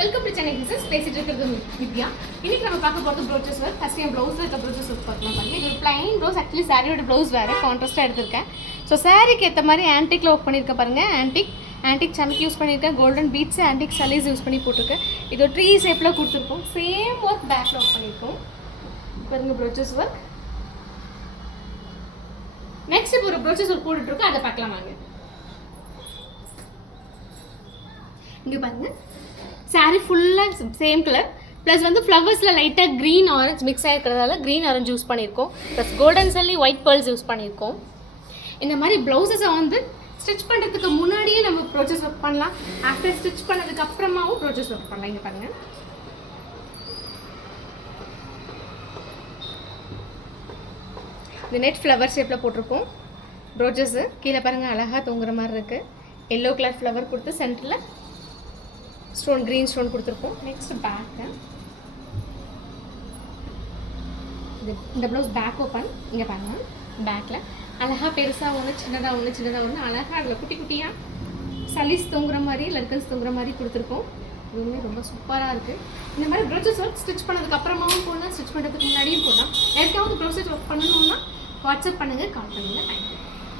Welcome to Chennai business. பேசிட்டு இருக்கிறது வித்யா. இன்னைக்கு நம்ம பார்க்க போகிறது ப்ரோச்சஸ் ஒர்க். ஃபர்ஸ்ட் டைம் ப்ளவுஸில் இருக்க ப்ரோச்சஸ் ஒர்க் பார்க்கலாம். பாருங்க, இது ஒரு பிளைன் ப்ளவுஸ். ஆக்சுவலி சாரியோட ப்ளவுஸ் வேறு கான்ட்ராஸ்ட்டாக எடுத்திருக்கேன். ஸோ சாரிக்கு ஏற்ற மாதிரி ஆன்டிக்கில் ஒர்க் பண்ணியிருக்கேன். பாருங்கள், ஆன்டிக் சமக்கு யூஸ் பண்ணியிருக்கேன். கோல்டன் பீட்ஸ், ஆன்டிக் சலீஸ் யூஸ் பண்ணி போட்டிருக்கேன். இது ஒரு ட்ரீ ஷேப்பில் கொடுத்துருக்கோம். சேம் ஒர்க் பேக்கில் ஒர்க் பண்ணியிருக்கோம். பாருங்கள், ப்ரோச்சஸ் ஒர்க். நெக்ஸ்ட் இப்போ ஒரு ப்ரோச்சஸ் ஒர்க் போட்டுட்ருக்கோம், அதை பார்க்கலாம் வாங்க. இங்கே பாருங்கள், சாரீ ஃபுல்லாக சேம் கலர் ப்ளஸ் வந்து ஃப்ளவர்ஸில் லைட்டாக க்ரீன் ஆரஞ்ச் மிக்ஸ் ஆகிருக்கிறதால க்ரீன் ஆரஞ்ச் யூஸ் பண்ணியிருக்கோம். ப்ளஸ் கோல்டன் சல்லி ஒயிட் பேர்ல்ஸ் யூஸ் பண்ணியிருக்கோம். இந்த மாதிரி ப்ளவுஸஸை வந்து ஸ்டிச் பண்ணுறதுக்கு முன்னாடியே நம்ம ப்ரோச்சஸ் ஒர்க் பண்ணலாம். ஆஃப்டர் ஸ்டிச் பண்ணதுக்கு அப்புறமாவும் ப்ரோச்சஸ் ஒர்க் பண்ணலாம். இங்கே பாருங்கள், இந்த நெட் ஃப்ளவர் ஷேப்பில் போட்டிருக்கோம். ப்ரோச்சஸ்ஸு கீழே பாருங்கள், அழகாக தொங்குற மாதிரி இருக்குது. எல்லோ கலர் ஃப்ளவர் கொடுத்து சென்டரில் ஸ்டோன், க்ரீன் ஸ்டோன் கொடுத்துருக்கோம். Next back. இந்த ப்ளவுஸ் பேக் ஓப்பன். இங்கே பாருங்கள், பேக்கில் அழகாக பெருசாக ஒன்று, சின்னதாக ஒன்று, சின்னதாக ஒன்று, அழகாக அதில் குட்டி குட்டியாக சலீஸ் தொங்குற மாதிரி, லர்கன்ஸ் தொங்குற மாதிரி கொடுத்துருக்கோம். இதுவுமே ரொம்ப சூப்பராக இருக்குது. இந்த மாதிரி ப்ரோச்சஸ் ஒர்க் ஸ்டிச் பண்ணதுக்கு அப்புறமாவும் போடலாம், ஸ்டிச் பண்ணுறதுக்கு முன்னாடியும் போடலாம். யாருக்காவது ப்ரோச்சஸ் ஒர்க் பண்ணணுன்னா வாட்ஸ்அப் பண்ணுங்கள், கால் பண்ணுங்கள். தேங்க்யூ.